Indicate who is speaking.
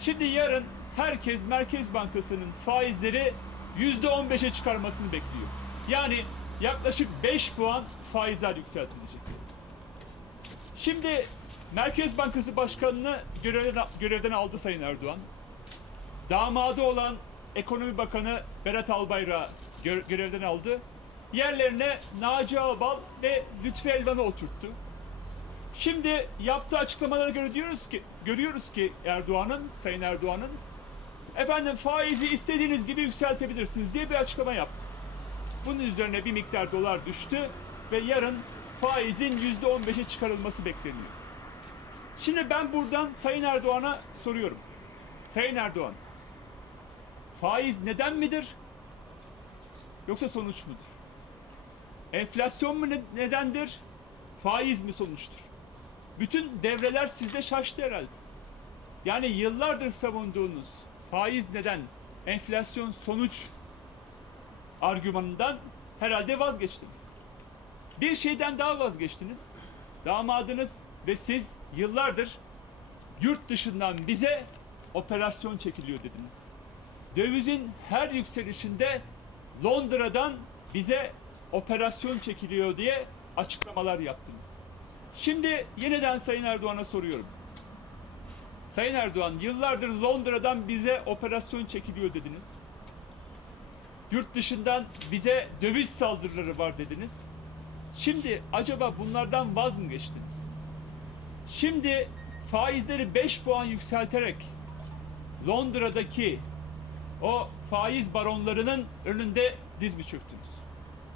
Speaker 1: Şimdi yarın herkes Merkez Bankası'nın faizleri yüzde on beşe çıkarmasını bekliyor. Yani yaklaşık 5 puan faizler yükseltilecek. Şimdi Merkez Bankası Başkanı'nı görevden, görevden aldı Sayın Erdoğan. Damadı olan Ekonomi Bakanı Berat Albayrak'ı gö- görevden aldı. Yerlerine Naci Ağbal ve Lütfi Elvan'ı oturttu. Şimdi yaptığı açıklamalara göre diyoruz ki, görüyoruz ki Erdoğan'ın, Sayın Erdoğan'ın efendim faizi istediğiniz gibi yükseltebilirsiniz diye bir açıklama yaptı. Bunun üzerine bir miktar dolar düştü ve yarın faizin yüzde on beşe çıkarılması bekleniyor. Şimdi ben buradan Sayın Erdoğan'a soruyorum. Sayın Erdoğan, faiz neden midir? Yoksa sonuç mudur? Enflasyon mu ne- nedendir? Faiz mi sonuçtur? Bütün devreler sizde şaştı herhalde. Yani yıllardır savunduğunuz faiz neden, enflasyon sonuç argümanından herhalde vazgeçtiniz. Bir şeyden daha vazgeçtiniz. Damadınız ve siz yıllardır yurt dışından bize operasyon çekiliyor dediniz. Dövizin her yükselişinde Londra'dan bize operasyon çekiliyor diye açıklamalar yaptınız. Şimdi yeniden Sayın Erdoğan'a soruyorum. Sayın Erdoğan yıllardır Londra'dan bize operasyon çekiliyor dediniz. Yurt dışından bize döviz saldırıları var dediniz. Şimdi acaba bunlardan vaz mı geçtiniz? Şimdi faizleri 5 puan yükselterek Londra'daki o faiz baronlarının önünde diz mi çöktünüz?